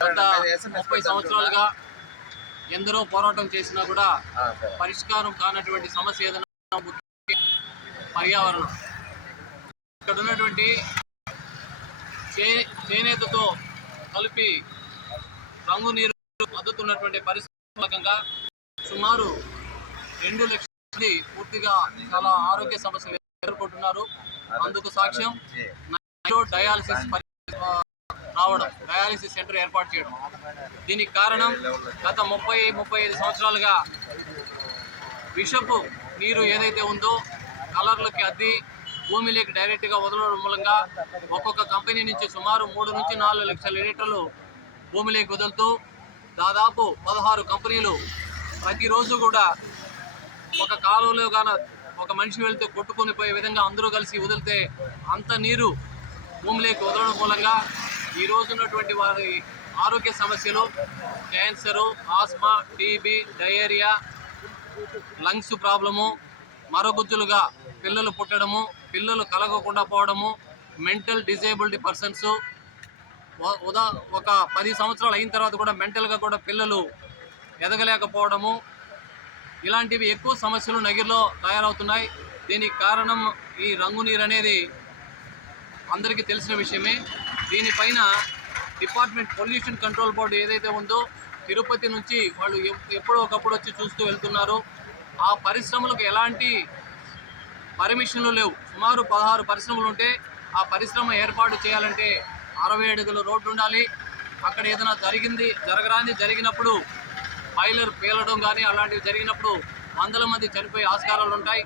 గత 30 సంవత్సరాలుగా ఎందరో పోరాటం చేసినా కూడా పరిష్కారం కానటువంటి సమస్య ఏదైనా పర్యావరణం. ఇక్కడ ఉన్నటువంటి చేనేతతో కలిపి రంగు నీరు అద్దుతున్నటువంటి పరిశ్రమకంగా సుమారు 2 లక్షల మంది పూర్తిగా చాలా ఆరోగ్య సమస్యలు ఎదుర్కొంటున్నారు. అందుకు సాక్ష్యం డయాలసిస్ రావడం, డయాలసిస్ సెంటర్ ఏర్పాటు చేయడం. దీనికి కారణం గత 30-35 సంవత్సరాలుగా విషపు నీరు ఏదైతే ఉందో కలర్లకి అద్ది భూమిలోకి డైరెక్ట్గా వదలడం మూలంగా ఒక్కొక్క కంపెనీ నుంచి సుమారు 3 నుంచి 4 లక్షల లీటర్లు భూమిలోకి వదులుతూ దాదాపు 16 కంపెనీలు ప్రతిరోజు కూడా ఒక కాలువలో గాన ఒక మనిషి వెళ్తే కొట్టుకొని పోయే విధంగా అందరూ కలిసి వదిలితే అంత నీరు భూమిలోకి వదలడం మూలంగా ఈ రోజు ఉన్నటువంటి వారి ఆరోగ్య సమస్యలు cancer, asthma, TB, diarrhoea, lungs problem, మరగుజ్జులుగా పిల్లలు పుట్టడము, పిల్లలు కలగకుండా పోవడము, మెంటల్ డిజేబుల్డ్ పర్సన్స్ ఒక 10 సంవత్సరాలు అయిన తర్వాత కూడా మెంటల్గా కూడా పిల్లలు ఎదగలేకపోవడము, ఇలాంటివి ఎక్కువ సమస్యలు నగిరిలో తయారవుతున్నాయి. దీనికి కారణం ఈ రంగు నీరు అనేది అందరికీ తెలిసిన విషయమే. దీనిపైన డిపార్ట్మెంట్ పొల్యూషన్ కంట్రోల్ బోర్డు ఏదైతే ఉందో తిరుపతి నుంచి వాళ్ళు ఎప్పుడో ఒకప్పుడు వచ్చి చూస్తూ వెళ్తున్నారు. ఆ పరిశ్రమలకు ఎలాంటి పర్మిషన్లు లేవు. సుమారు 16 పరిశ్రమలు ఉంటే ఆ పరిశ్రమ ఏర్పాటు చేయాలంటే 60 అడుగుల రోడ్డు ఉండాలి. అక్కడ ఏదైనా జరిగినప్పుడు బాయిలర్ పేలడం కానీ అలాంటివి జరిగినప్పుడు 100 మంది చనిపోయే ఆస్కారాలు ఉంటాయి.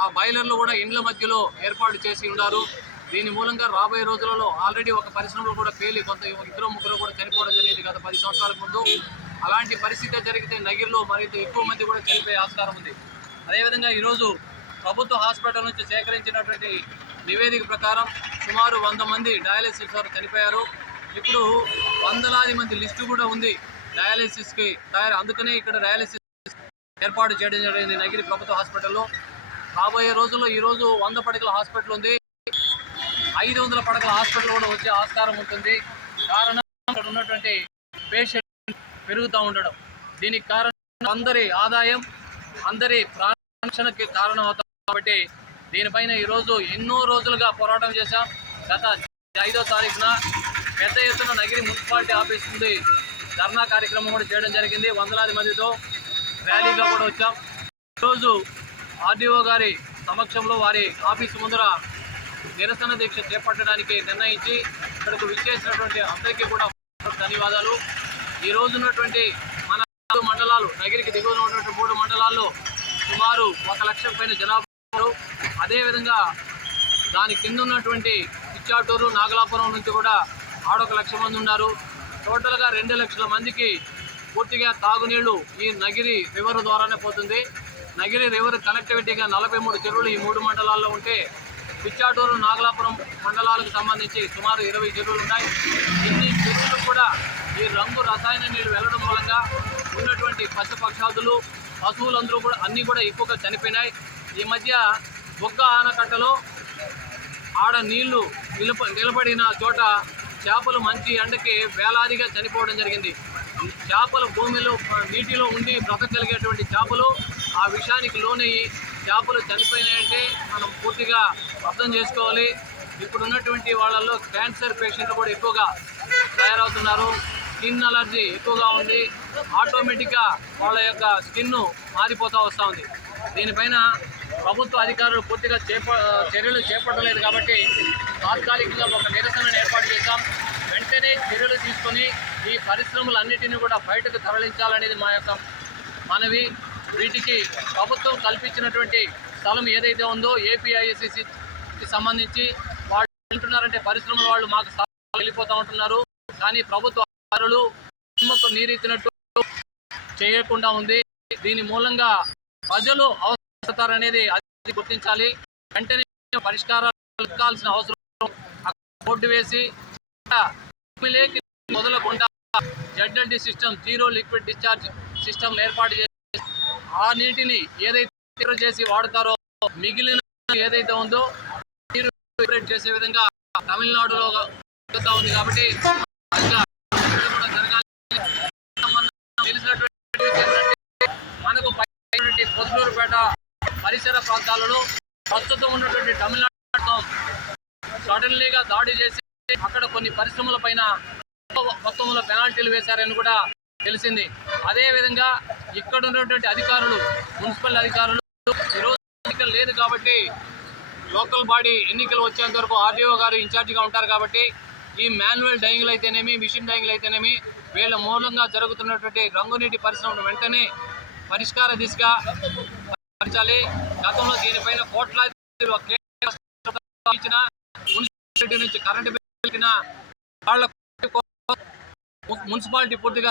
ఆ బాయిలర్లు కూడా ఇండ్ల మధ్యలో ఏర్పాటు చేసి ఉన్నారు. దీని మూలంగా రాబోయే రోజులలో ఆల్రెడీ ఒక పరిశ్రమలో కూడా పేలి కొంత 2-3 కూడా చనిపోవడం జరిగింది గత 10 సంవత్సరాల ముందు. అలాంటి పరిస్థితి జరిగితే నగిరిలో మరింత ఎక్కువ మంది కూడా చనిపోయే ఆస్కారం ఉంది. అదేవిధంగా ఈరోజు ప్రభుత్వ హాస్పిటల్ నుంచి సేకరించినటువంటి నివేదిక ప్రకారం సుమారు 100 మంది డయాలసిస్ వారు చనిపోయారు. ఇప్పుడు వందలాది మంది లిస్టు కూడా ఉంది డయాలసిస్కి అందుకనే ఇక్కడ డయాలసిస్ ఏర్పాటు చేయడం జరిగింది నగిరి ప్రభుత్వ హాస్పిటల్లో. రాబోయే రోజుల్లో ఈరోజు 100 పడకల హాస్పిటల్ ఉంది, 500 పడకల హాస్పిటల్ కూడా వచ్చే ఆస్కారం ఉంటుంది. కారణం ఇక్కడ ఉన్నటువంటి పేషెంట్ పెరుగుతూ ఉండడం. దీనికి కారణం అందరి ఆదాయం, అందరి ప్రాణానికి కారణం అవుతాం. కాబట్టి దీనిపైన ఈరోజు ఎన్నో రోజులుగా పోరాటం చేశాం. గత 5వ తారీఖున పెద్ద ఎత్తున నగిరి మున్సిపాలిటీ ఆఫీస్ నుండి ధర్నా కార్యక్రమం కూడా చేయడం జరిగింది. వందలాది మందితో ర్యాలీగా కూడా వచ్చాం. ఈరోజు ఆర్డీఓ గారి సమక్షంలో వారి ఆఫీసు ముందర నిరసన దీక్ష చేపట్టడానికి నిర్ణయించి ఇక్కడకు విచ్చేసినటువంటి అందరికీ కూడా ధన్యవాదాలు. ఈ రోజు ఉన్నటువంటి మన మండలాలు, నగిరికి దిగువన ఉన్నటువంటి 3 మండలాల్లో సుమారు 1 లక్షల పైన జనాభా. అదేవిధంగా దాని కింద ఉన్నటువంటి పిచ్చాటూరు, నాగలాపురం నుంచి కూడా 1 లక్ష మంది ఉన్నారు. టోటల్గా 2 లక్షల మందికి పూర్తిగా తాగునీళ్లు ఈ నగిరి రివర్ ద్వారానే పోతుంది. నగిరి రివర్ కనెక్టివిటీగా 43 చెరువులు ఈ 3 మండలాల్లో ఉంటే పిచ్చాటూరు, నాగలాపురం మండలాలకు సంబంధించి సుమారు 20 చెరువులు ఉన్నాయి. ఇన్ని చెరువులు కూడా ఈ రంగు రసాయన నీళ్లు వెళ్ళడం మూలంగా ఉన్నటువంటి పశుపక్షాదులు, పశువులందరూ కూడా అన్నీ కూడా ఎక్కువగా చనిపోయినాయి. ఈ మధ్య బొగ్గ ఆనకట్టలో ఆడ నీళ్లు నిలబడిన చోట చేపలు మంచి ఎండకి వేలాదిగా చనిపోవడం జరిగింది. చేపలు భూమిలో నీటిలో ఉండి బ్రతకగలిగేటువంటి చేపలు ఆ విషయానికి లోనయ్యి చేపలు చనిపోయినాయంటే మనం పూర్తిగా అర్థం చేసుకోవాలి. ఇప్పుడున్నటువంటి వాళ్ళల్లో క్యాన్సర్ పేషెంట్లు కూడా ఎక్కువగా తయారవుతున్నారు. స్కిన్ అలర్జీ ఎక్కువగా ఉంది. ఆటోమేటిక్గా వాళ్ళ యొక్క స్కిన్ మారిపోతూ వస్తూ ఉంది. దీనిపైన ప్రభుత్వ అధికారులు పూర్తిగా చర్యలు చేపట్టలేదు. కాబట్టి తాత్కాలికంగా ఒక నిరసనను ఏర్పాటు చేశాం. వెంటనే చర్యలు తీసుకొని ఈ పరిశ్రమలన్నిటినీ కూడా బయటకు తరలించాలనేది మా యొక్క మనవి. వీటికి ప్రభుత్వం కల్పించినటువంటి స్థలం ఏదైతే ఉందో ఏపీఐఎస్సిసికి సంబంధించి వాళ్ళు అంటున్నారంటే పరిశ్రమల వాళ్ళు మాకు స్థలాలు వెళ్ళిపోతూ ఉంటున్నారు. కానీ ప్రభుత్వ అధికారులు నిమ్మకు నీరెత్తినట్టు చేయకుండా ఉంది. దీని మూలంగా ప్రజలు అవసరతారనేది అది గుర్తించాలి. వెంటనే పరిష్కారాలు కావాల్సిన అవసరం బోర్డు వేసి మొదలకుండా ZLD system, zero liquid discharge system ఏర్పాటు చేసి ఆ నీటిని ఏదైతే చేసి వాడతారో మిగిలిన ఏదైతే ఉందో నీరు చేసే విధంగా తమిళనాడులో జరుగుతూ ఉంది కాబట్టి ఇంకా కూడా జరగాలి. తెలిసినటువంటి ఏంటంటే మనకు పొద్దులూరుపేట పరిసర ప్రాంతాలలో ప్రస్తుతం ఉన్నటువంటి తమిళనాడు సడన్లీగా దాడి చేసి అక్కడ కొన్ని పరిశ్రమల పైన మొత్తంలో పెనాల్టీలు వేశారని కూడా తెలిసింది. అదేవిధంగా ఇక్కడ ఉన్నటువంటి అధికారులు, మున్సిపల్ అధికారులు ఈరోజు ఎన్నికలు లేదు కాబట్టి లోకల్ బాడీ ఎన్నికలు వచ్చేంత వరకు ఆర్డీఓ గారు ఇన్ఛార్జిగా ఉంటారు కాబట్టి ఈ మాన్యువల్ డైయింగ్లు అయితేనేమి, మిషన్ డైయింగ్లు అయితేనేమి వీళ్ళ మూలంగా జరుగుతున్నటువంటి రంగునీటి పరిశ్రమను వెంటనే పరిష్కార దిశగా పరిచాలి. గతంలో దీనిపైన కోట్లాది మున్సిపాలిటీ నుంచి కరెంటు బిల్లు వాళ్ళ మున్సిపాలిటీ పూర్తిగా